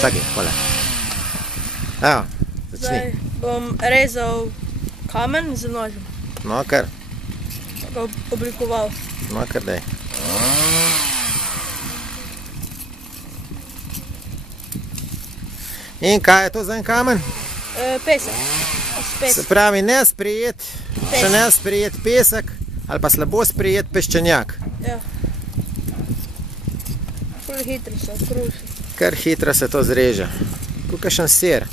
Čakaj, hvala. Evo, začni. Zdaj bom rezal kamen z nožem. No, kar. Ga oblikoval. No, kar daj. In kaj je to za en kamen? Pesek. Se pravi, ne sprejet, še ne sprejet pesek, ali pa slabo sprejet peščenjak. Ja. Ful hitro se okruši. Kar hitro se to zreže. Kot kakšen sir.